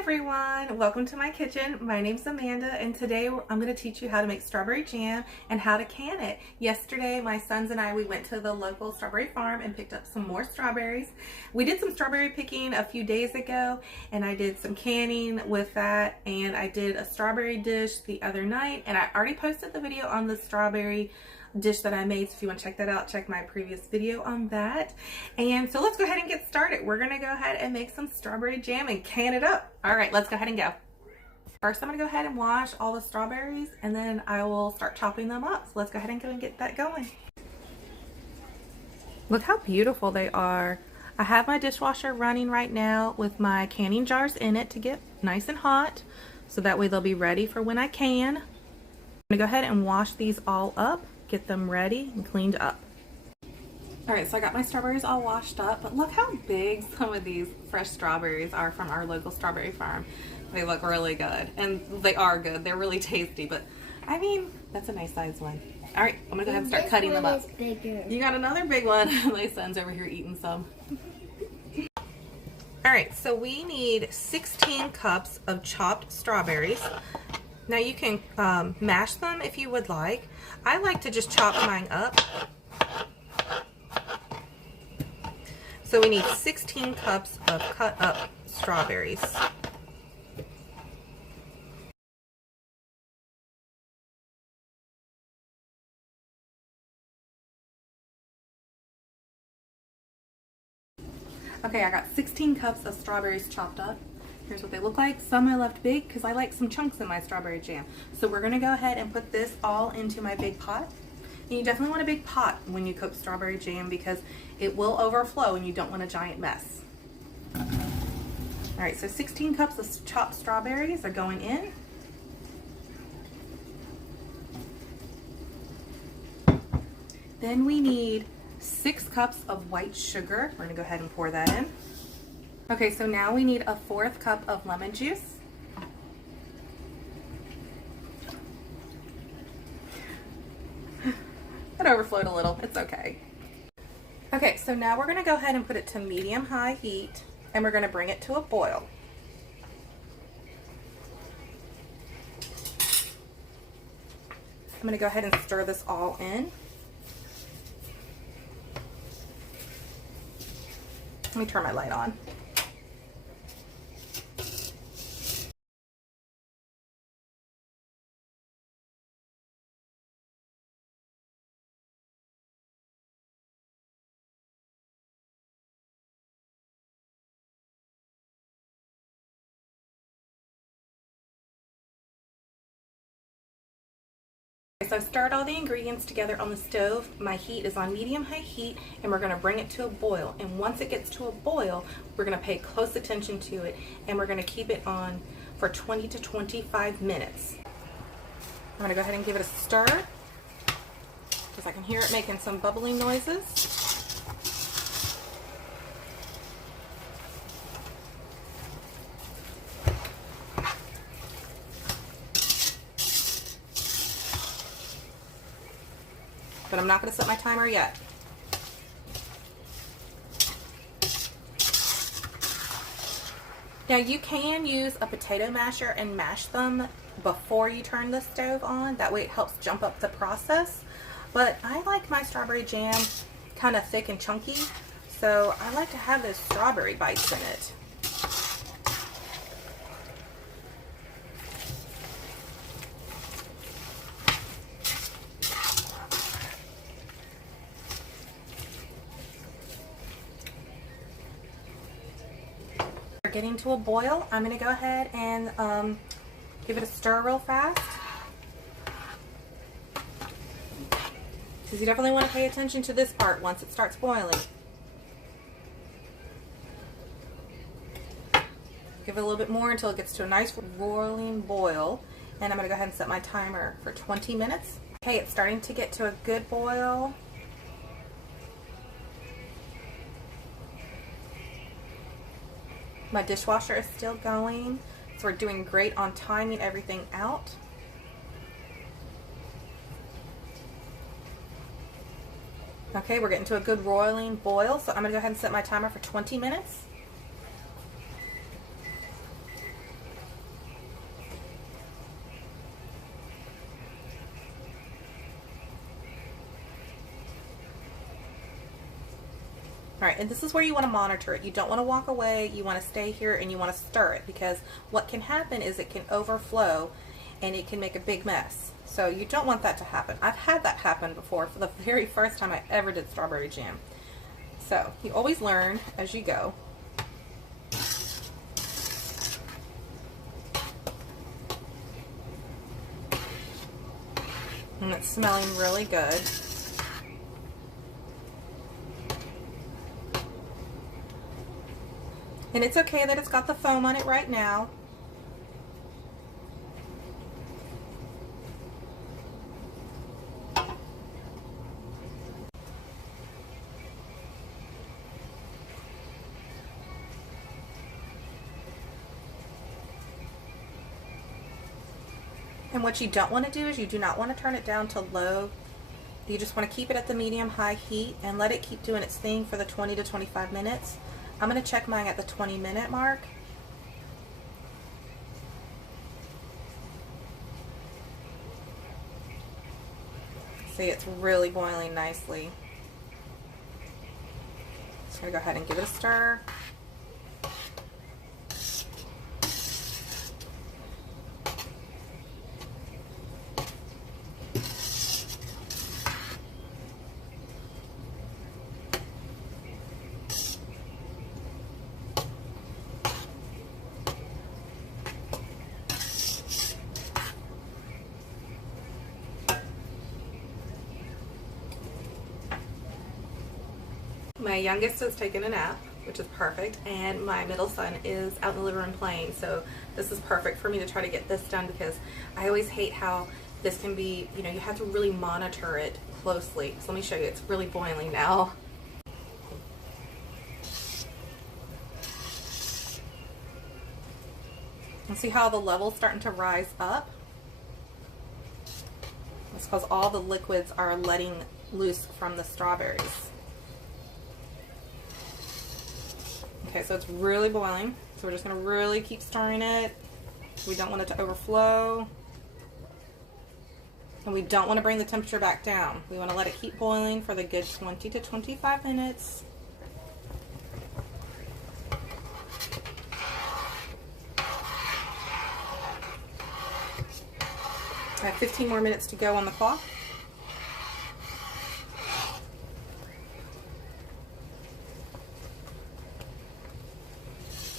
everyone, welcome to my kitchen. My name's Amanda and today I'm going to teach you how to make strawberry jam and how to can it. Yesterday my sons and I, we went to the local strawberry farm and picked up some more strawberries. We did some strawberry picking a few days ago and I did some canning with that, and I did a strawberry dish the other night, and I already posted the video on the strawberry dish that I made, so if you want to check that out, check my previous video on that. And so let's go ahead and get started. We're gonna go ahead and make some strawberry jam and can it up. All right, let's go ahead and go. First, I'm gonna go ahead and wash all the strawberries and then I will start chopping them up. So let's go ahead and go and get that going. Look how beautiful they are. I have my dishwasher running right now with my canning jars in it to get nice and hot, so that way they'll be ready for when I can. I'm gonna go ahead and wash these all up, get them ready and cleaned up. All right, so I got my strawberries all washed up, but look how big some of these fresh strawberries are from our local strawberry farm. They look really good, and they are good. They're really tasty, but I mean, that's a nice size one. All right, I'm gonna go ahead and start cutting them up. Bigger. You got another big one. My son's over here eating some. All right, so we need 16 cups of chopped strawberries. Now you can mash them if you would like. I like to just chop mine up. So we need 16 cups of cut up strawberries. Okay, I got 16 cups of strawberries chopped up. Here's what they look like. Some I left big because I like some chunks in my strawberry jam. So we're gonna go ahead and put this all into my big pot. And you definitely want a big pot when you cook strawberry jam because it will overflow and you don't want a giant mess. All right, so 16 cups of chopped strawberries are going in. Then we need 6 cups of white sugar. We're gonna go ahead and pour that in. Okay, so now we need a 1/4 cup of lemon juice. It overflowed a little, it's okay. Okay, so now we're gonna go ahead and put it to medium-high heat and we're gonna bring it to a boil. I'm gonna go ahead and stir this all in. Let me turn my light on. So I've stirred all the ingredients together on the stove. My heat is on medium-high heat and we're gonna bring it to a boil. And once it gets to a boil, we're gonna pay close attention to it and we're gonna keep it on for 20 to 25 minutes. I'm gonna go ahead and give it a stir because I can hear it making some bubbling noises. But I'm not going to set my timer yet. Now you can use a potato masher and mash them before you turn the stove on. That way it helps jump up the process. But I like my strawberry jam kind of thick and chunky, so I like to have those strawberry bites in it. Getting to a boil, I'm going to go ahead and give it a stir real fast, because you definitely want to pay attention to this part once it starts boiling. Give it a little bit more until it gets to a nice roiling boil, and I'm going to go ahead and set my timer for 20 minutes. Okay, it's starting to get to a good boil. My dishwasher is still going, so we're doing great on timing everything out. Okay, we're getting to a good roiling boil, so I'm going to go ahead and set my timer for 20 minutes. All right, and this is where you want to monitor it. You don't want to walk away. You want to stay here and you want to stir it, because what can happen is it can overflow and it can make a big mess. So you don't want that to happen. I've had that happen before for the very first time I ever did strawberry jam. So you always learn as you go. And it's smelling really good. And it's okay that it's got the foam on it right now. And what you don't want to do is you do not want to turn it down to low. You just want to keep it at the medium-high heat and let it keep doing its thing for the 20 to 25 minutes. I'm going to check mine at the 20-minute mark. See, it's really boiling nicely. Just going to go ahead and give it a stir. My youngest is taking a nap, which is perfect, and my middle son is out in the living room playing, so this is perfect for me to try to get this done, because I always hate how this can be, you know, you have to really monitor it closely. So let me show you, it's really boiling now. And see how the level's starting to rise up? It's because all the liquids are letting loose from the strawberries. Okay, so it's really boiling, so we're just going to really keep stirring it. We don't want it to overflow. And we don't want to bring the temperature back down. We want to let it keep boiling for the good 20 to 25 minutes. I have 15 more minutes to go on the clock.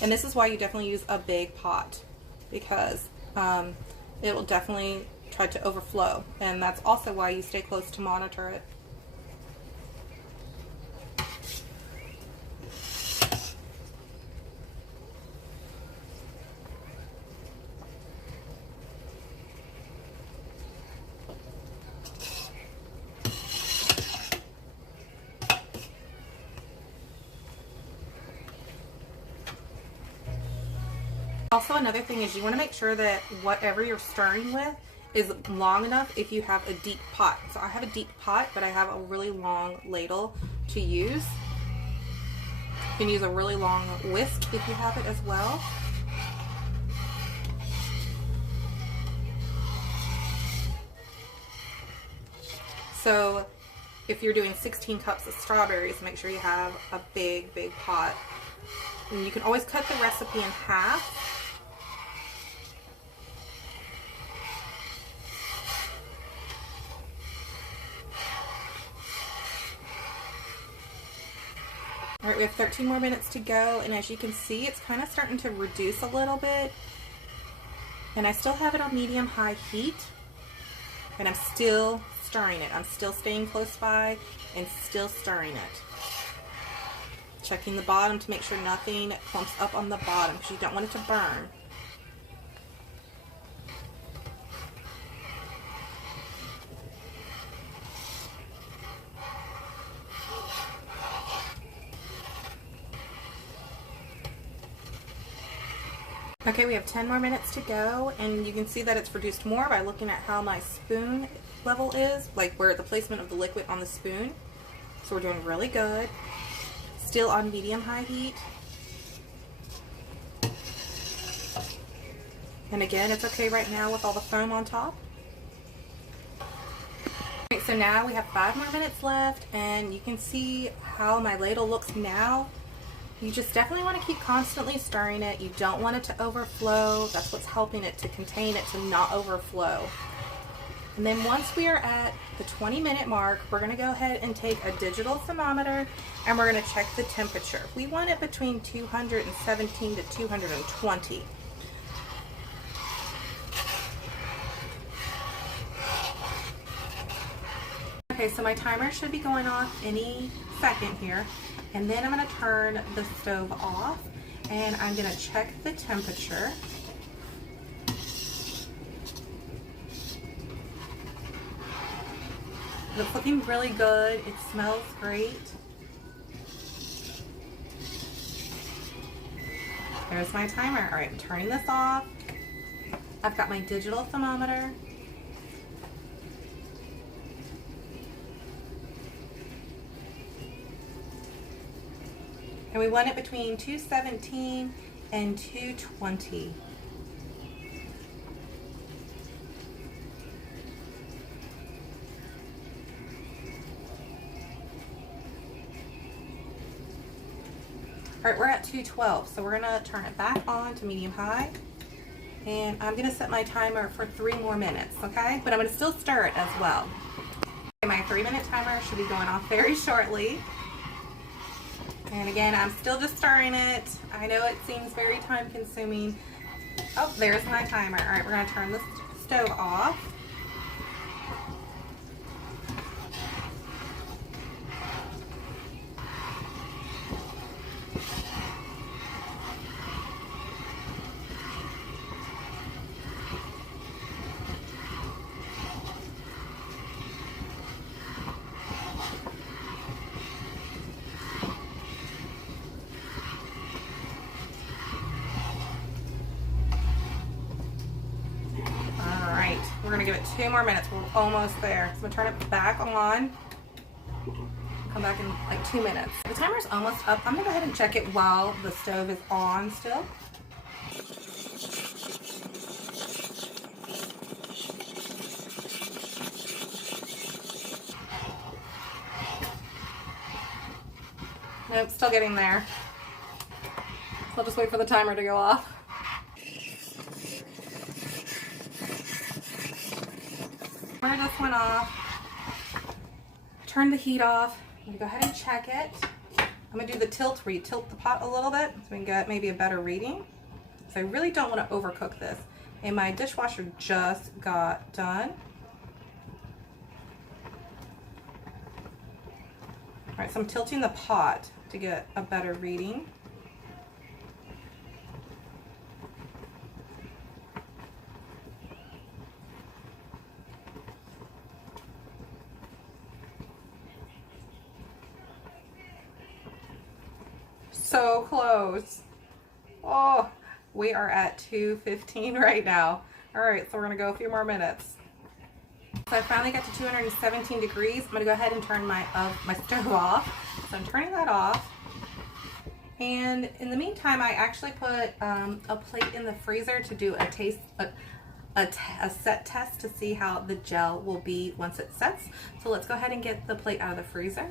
And this is why you definitely use a big pot, because it will definitely try to overflow. And that's also why you stay close to monitor it. Also, another thing is you want to make sure that whatever you're stirring with is long enough if you have a deep pot. So I have a deep pot, but I have a really long ladle to use. You can use a really long whisk if you have it as well. So if you're doing 16 cups of strawberries, make sure you have a big, big pot. And you can always cut the recipe in half. All right, we have 13 more minutes to go, and as you can see, it's kind of starting to reduce a little bit. And I still have it on medium-high heat, and I'm still stirring it. I'm still staying close by and still stirring it. Checking the bottom to make sure nothing clumps up on the bottom, because you don't want it to burn. Okay, we have 10 more minutes to go, and you can see that it's reduced more by looking at how my spoon level is, like where the placement of the liquid on the spoon. So we're doing really good. Still on medium-high heat. And again, it's okay right now with all the foam on top. Okay, so now we have 5 more minutes left, and you can see how my ladle looks now, you just definitely want to keep constantly stirring it. You don't want it to overflow. That's what's helping it to contain it, to not overflow. And then once we are at the 20-minute mark, we're going to go ahead and take a digital thermometer and we're going to check the temperature. We want it between 217 to 220. Okay, so my timer should be going off any second here. And then I'm going to turn the stove off and I'm going to check the temperature. It's looking really good. It smells great. There's my timer. All right, I'm turning this off. I've got my digital thermometer. And we want it between 217 and 220. All right, we're at 212, so we're gonna turn it back on to medium high. And I'm gonna set my timer for 3 more minutes, okay? But I'm gonna still stir it as well. Okay, my 3-minute timer should be going off very shortly. And again, I'm still just stirring it. I know it seems very time consuming. Oh, there's my timer. All right, we're gonna turn the stove off. We're gonna give it 2 more minutes. We're almost there. So I'm gonna turn it back on. Come back in like 2 minutes. The timer's almost up. I'm gonna go ahead and check it while the stove is on still. Nope, still getting there. So I'll just wait for the timer to go off. Timer just went off. Turn the heat off. I'm gonna go ahead and check it. I'm gonna do the tilt where you tilt the pot a little bit so we can get maybe a better reading. So I really don't want to overcook this. And my dishwasher just got done. All right, so I'm tilting the pot to get a better reading. So close. Oh, we are at 215 right now. All right, so we're gonna go a few more minutes. So I finally got to 217 degrees. I'm gonna go ahead and turn my stove off. So I'm turning that off. And in the meantime, I actually put a plate in the freezer to do a set test to see how the gel will be once it sets. So let's go ahead and get the plate out of the freezer.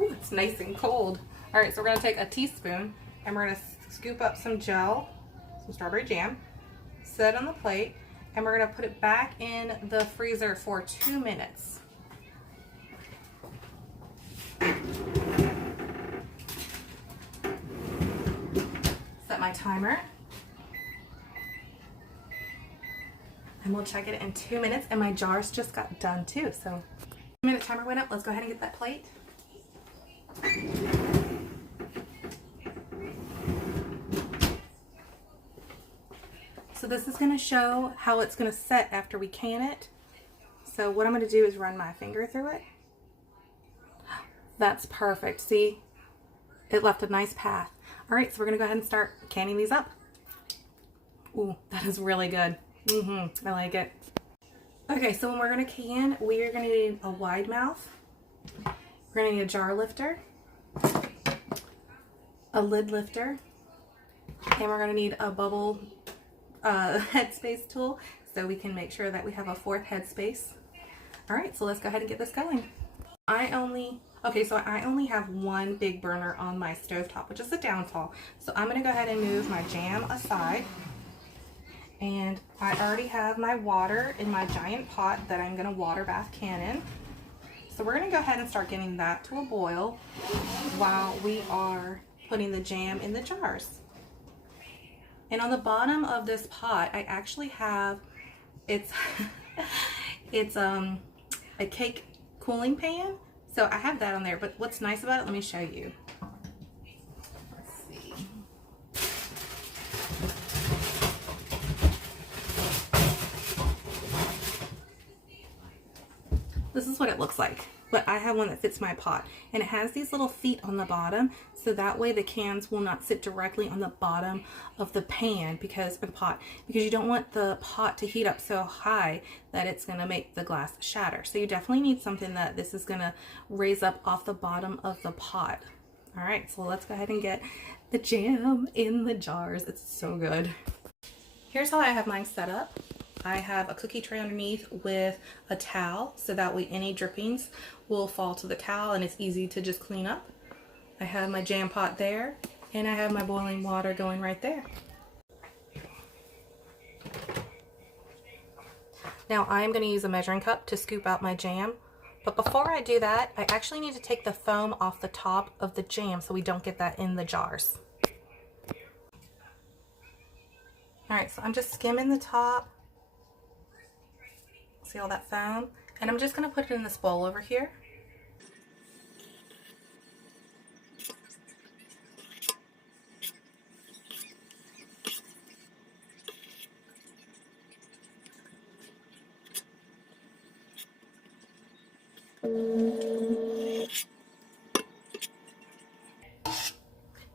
Ooh, it's nice and cold. All right, so we're gonna take a teaspoon and we're gonna scoop up some gel, some strawberry jam, set it on the plate, and we're gonna put it back in the freezer for 2 minutes. Set my timer. And we'll check it in 2 minutes, and my jars just got done too. So 2-minute timer went up. Let's go ahead and get that plate. So this is going to show how it's going to set after we can it. So what I'm going to do is run my finger through it. That's perfect. See, it left a nice path. All right, so we're going to go ahead and start canning these up. Ooh, that is really good. I like it. Okay, so when we're going to can, we are going to need a wide mouth. We're going to need a jar lifter, a lid lifter, and we're going to need a bubble headspace tool. so we can make sure that we have a fourth headspace. All right, so let's go ahead and get this going. I only have one big burner on my stovetop, which is the downfall. So I'm gonna go ahead and move my jam aside. And I already have my water in my giant pot that I'm gonna water bath can in. So we're gonna go ahead and start getting that to a boil while we are putting the jam in the jars. And on the bottom of this pot, I actually have, it's a cake cooling pan. So I have that on there, but what's nice about it, let me show you. Let's see. This is what it looks like, but I have one that fits my pot, and it has these little feet on the bottom, so that way the cans will not sit directly on the bottom of the pan or the pot, because you don't want the pot to heat up so high that it's going to make the glass shatter. So you definitely need something that this is going to raise up off the bottom of the pot. All right, so let's go ahead and get the jam in the jars. It's so good. Here's how I have mine set up. I have a cookie tray underneath with a towel, so that way any drippings will fall to the towel and it's easy to just clean up. I have my jam pot there, and I have my boiling water going right there. Now I'm going to use a measuring cup to scoop out my jam, but before I do that, I actually need to take the foam off the top of the jam so we don't get that in the jars. Alright, so I'm just skimming the top. See all that foam? And I'm just going to put it in this bowl over here.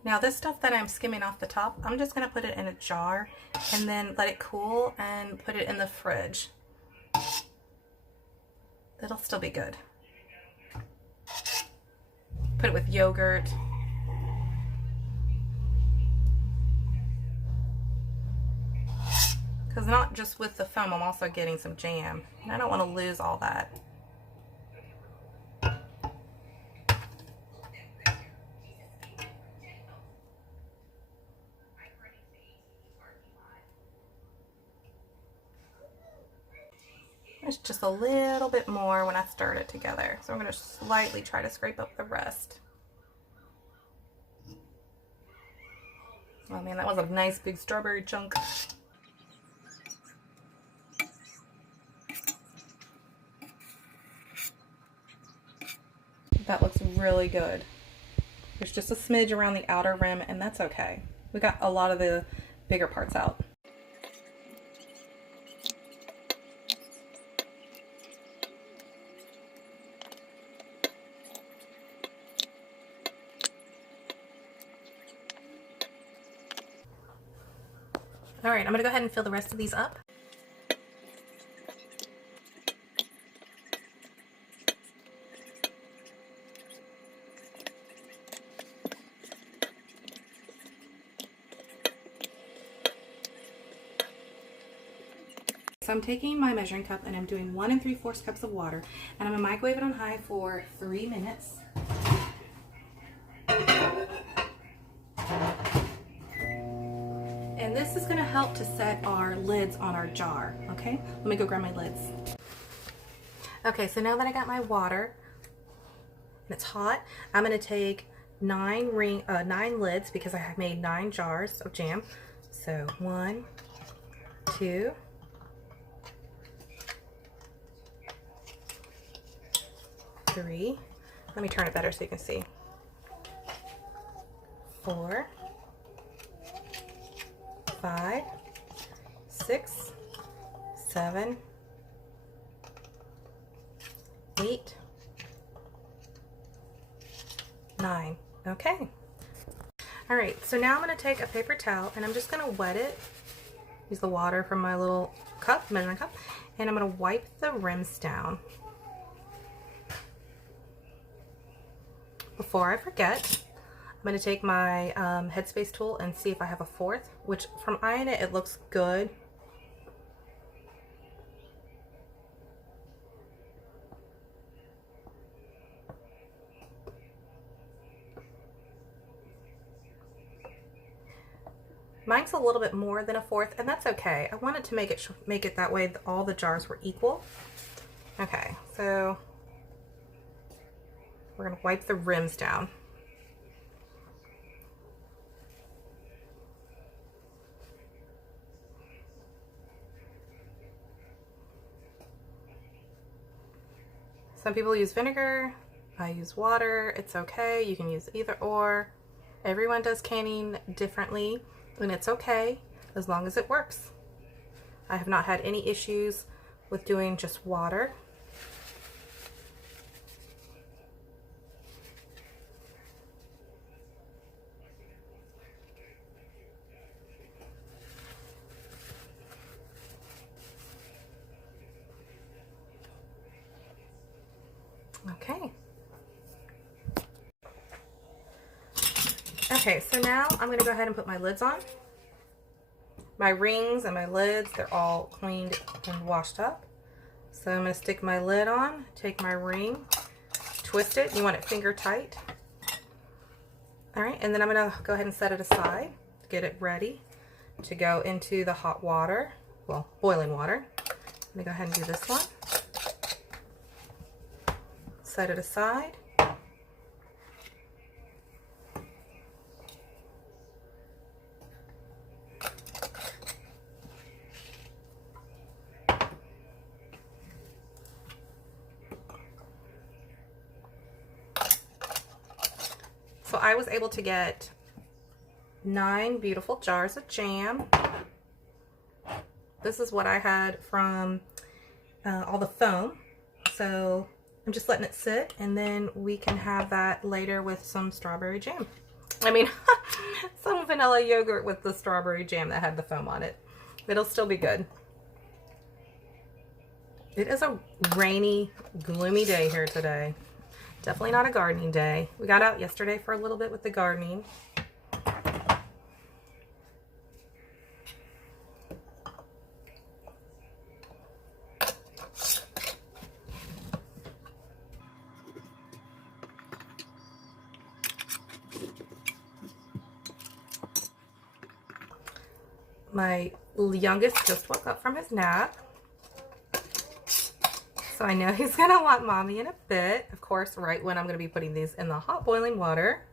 Now this stuff that I'm skimming off the top, I'm just going to put it in a jar and then let it cool and put it in the fridge. It'll still be good. Put it with yogurt. Because not just with the foam, I'm also getting some jam. And I don't want to lose all that. There's just a little bit more when I stir it together. So I'm going to slightly try to scrape up the rest. Oh man, that was a nice big strawberry chunk. That looks really good. There's just a smidge around the outer rim, and that's okay. We got a lot of the bigger parts out. All right, I'm gonna go ahead and fill the rest of these up. So I'm taking my measuring cup and I'm doing 1 3/4 cups of water, and I'm gonna microwave it on high for 3 minutes. And this is gonna help to set our lids on our jar, okay? Let me go grab my lids. Okay, so now that I got my water and it's hot, I'm gonna take 9 lids, because I have made 9 jars of jam. So 1, 2, 3. Let me turn it better so you can see. 4, 5, 6, 7, 8, 9. Okay. All right, so now I'm going to take a paper towel and I'm just going to wet it. Use the water from my little cup, measuring cup, and I'm going to wipe the rims down. Before I forget, I'm going to take my headspace tool and see if I have a fourth, which from eyeing it, it looks good. Mine's a little bit more than a fourth, and that's okay. I wanted to make it that way all the jars were equal. Okay, so we're gonna wipe the rims down. Some people use vinegar. I use water. It's okay. You can use either or. Everyone does canning differently, and it's okay as long as it works. I have not had any issues with doing just water. Okay. Okay, so now I'm going to go ahead and put my lids on. My rings and my lids, they're all cleaned and washed up. So I'm going to stick my lid on, take my ring, twist it. You want it finger tight. All right, and then I'm going to go ahead and set it aside, get it ready to go into the hot water, well, boiling water. I'm going to go ahead and do this one. Set it aside. So I was able to get 9 beautiful jars of jam. This is what I had from all the foam. So I'm just letting it sit, and then we can have that later with some strawberry jam. I mean, some vanilla yogurt with the strawberry jam that had the foam on it. It'll still be good. It is a rainy, gloomy day here today. Definitely not a gardening day. We got out yesterday for a little bit with the gardening. My youngest just woke up from his nap. So I know he's gonna want mommy in a bit. Of course, right when I'm gonna be putting these in the hot boiling water.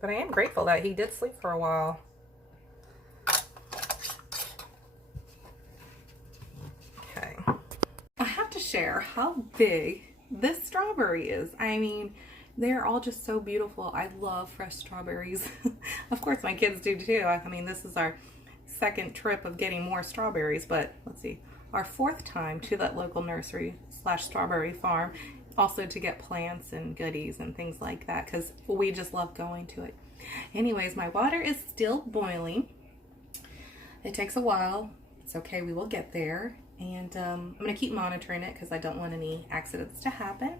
But I am grateful that he did sleep for a while. Okay. I have to share how big this strawberry is. I mean, they're all just so beautiful. I love fresh strawberries. Of course, my kids do too. I mean, this is our second trip of getting more strawberries, but let's see, our 4th time to that local nursery / strawberry farm, also to get plants and goodies and things like that, because we just love going to it. Anyways, my water is still boiling. It takes a while. It's okay, we will get there. And I'm going to keep monitoring it because I don't want any accidents to happen.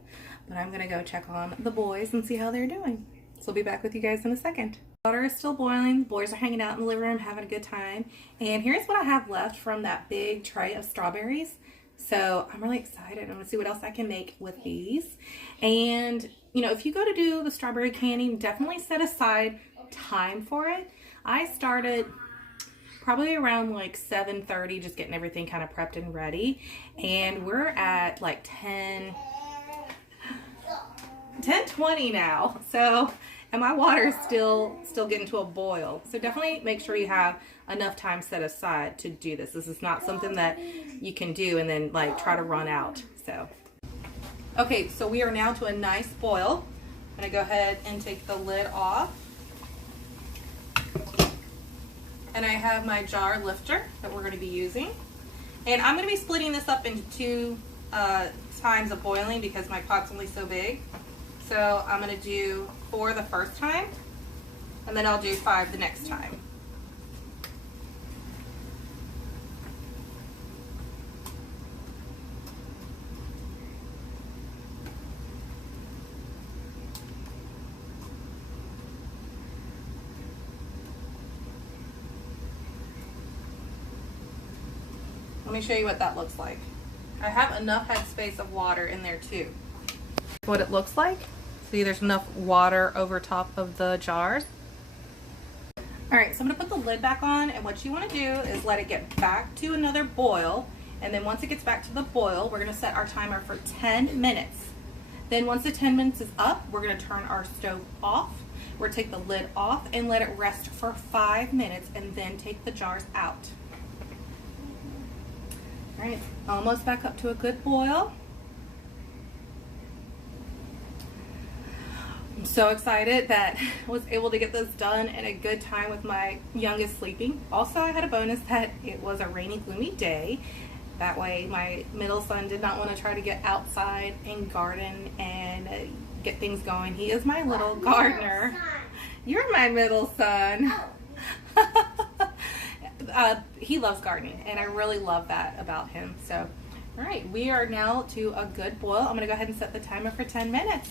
But I'm going to go check on the boys and see how they're doing. So I'll be back with you guys in a second. Water is still boiling. The boys are hanging out in the living room having a good time. And here's what I have left from that big tray of strawberries. So I'm really excited. I'm going to see what else I can make with these. And, you know, if you go to do the strawberry canning, definitely set aside time for it. I started probably around like 7:30, just getting everything kind of prepped and ready. And we're at like 10:20 now. So, and my water is still getting to a boil. So definitely make sure you have enough time set aside to do this. This is not something that you can do and then like try to run out. So, okay, so we are now to a nice boil. I'm gonna go ahead and take the lid off. And I have my jar lifter that we're going to be using. And I'm going to be splitting this up into 2 times of boiling because my pot's only so big. So I'm going to do 4 the first time, and then I'll do 5 the next time. Let me show you what that looks like. I have enough headspace of water in there too. What it looks like. See, there's enough water over top of the jars. All right, so I'm gonna put the lid back on, and what you wanna do is let it get back to another boil, and then once it gets back to the boil, we're gonna set our timer for 10 minutes. Then once the 10 minutes is up, we're gonna turn our stove off. We're gonna take the lid off and let it rest for 5 minutes, and then take the jars out. All right, almost back up to a good boil. I'm so excited that I was able to get this done in a good time with my youngest sleeping. Also, I had a bonus that it was a rainy, gloomy day. That way my middle son did not want to try to get outside and garden and get things going. He is my little gardener. You're my middle son. He loves gardening, and I really love that about him. So, all right, we are now to a good boil. I'm going to go ahead and set the timer for 10 minutes.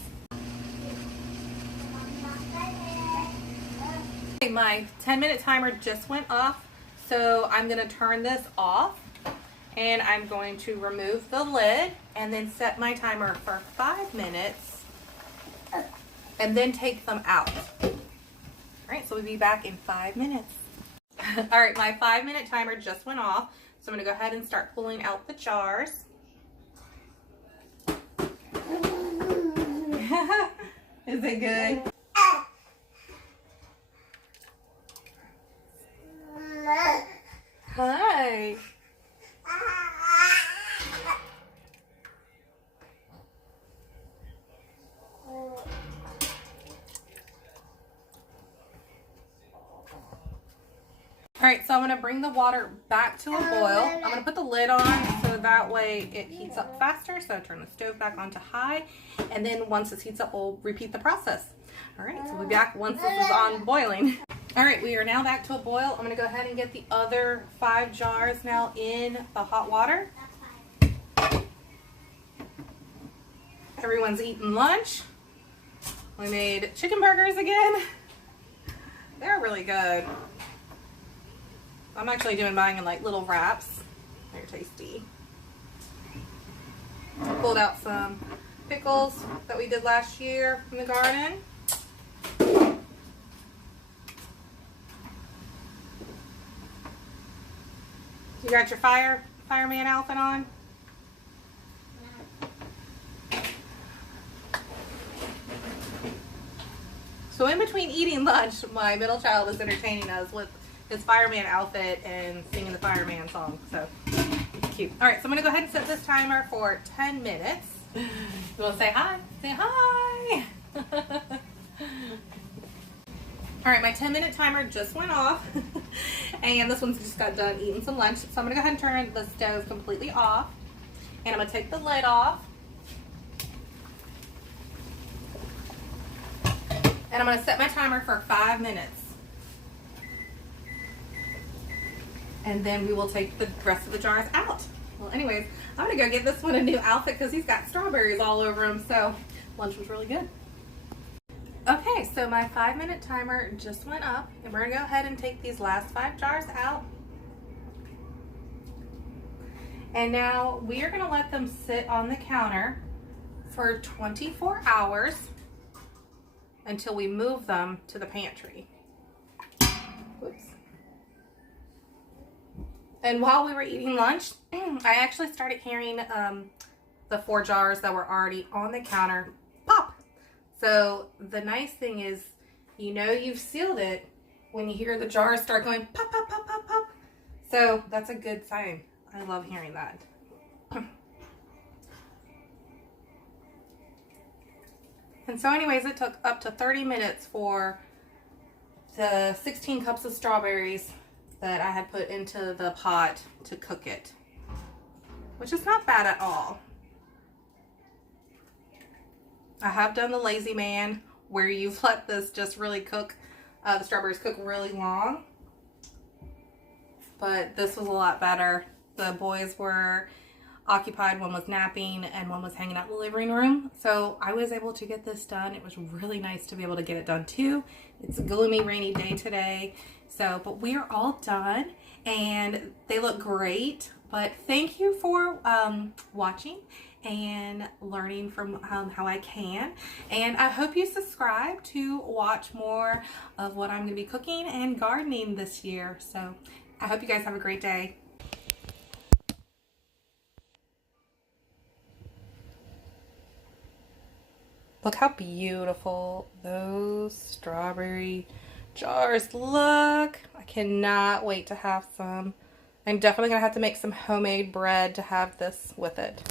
Okay, my 10-minute timer just went off, so I'm going to turn this off, and I'm going to remove the lid and then set my timer for 5 minutes and then take them out. All right, so we'll be back in 5 minutes. All right, my 5-minute timer just went off, so I'm going to go ahead and start pulling out the jars. Is it good? Hi. All right, so I'm going to bring the water back to a boil. I'm going to put the lid on so that way it heats up faster. So turn the stove back on to high, and then once this heats up, we'll repeat the process. All right, so we'll be back once this is on boiling. All right, we are now back to a boil. I'm going to go ahead and get the other 5 jars now in the hot water. Everyone's eating lunch. We made chicken burgers again. They're really good. I'm actually doing mine in like little wraps. They're tasty. I pulled out some pickles that we did last year from the garden. You got your fireman outfit on? So in between eating lunch, my middle child is entertaining us with his fireman outfit and singing the fireman song. So cute. All right, so I'm gonna go ahead and set this timer for 10 minutes. You wanna say hi? Say hi. All right, my 10-minute timer just went off, and this one's just got done eating some lunch. So I'm gonna go ahead and turn the stove completely off, and I'm gonna take the lid off, and I'm gonna set my timer for 5 minutes. And then we will take the rest of the jars out. Well, anyways, I'm gonna go get this one a new outfit because he's got strawberries all over him. So lunch was really good. Okay, so my 5-minute timer just went up, and we're gonna go ahead and take these last 5 jars out. And now we are gonna let them sit on the counter for 24 hours until we move them to the pantry. Whoops. And while we were eating lunch, I actually started hearing the 4 jars that were already on the counter pop. So the nice thing is, you know you've sealed it when you hear the jars start going pop, pop, pop, pop, pop. So that's a good sign. I love hearing that. And so anyways, it took up to 30 minutes for the 16 cups of strawberries that I had put into the pot to cook it, which is not bad at all. I have done the lazy man where you've let this just really cook, the strawberries cook really long, but this was a lot better. The boys were occupied, one was napping and one was hanging out in the living room, so I was able to get this done. It was really nice to be able to get it done too. It's a gloomy, rainy day today, so but we are all done and they look great. But thank you for watching and learning from how I can. And I hope you subscribe to watch more of what I'm going to be cooking and gardening this year. So I hope you guys have a great day. Look how beautiful those strawberry jars look. I cannot wait to have some. I'm definitely going to have to make some homemade bread to have this with it.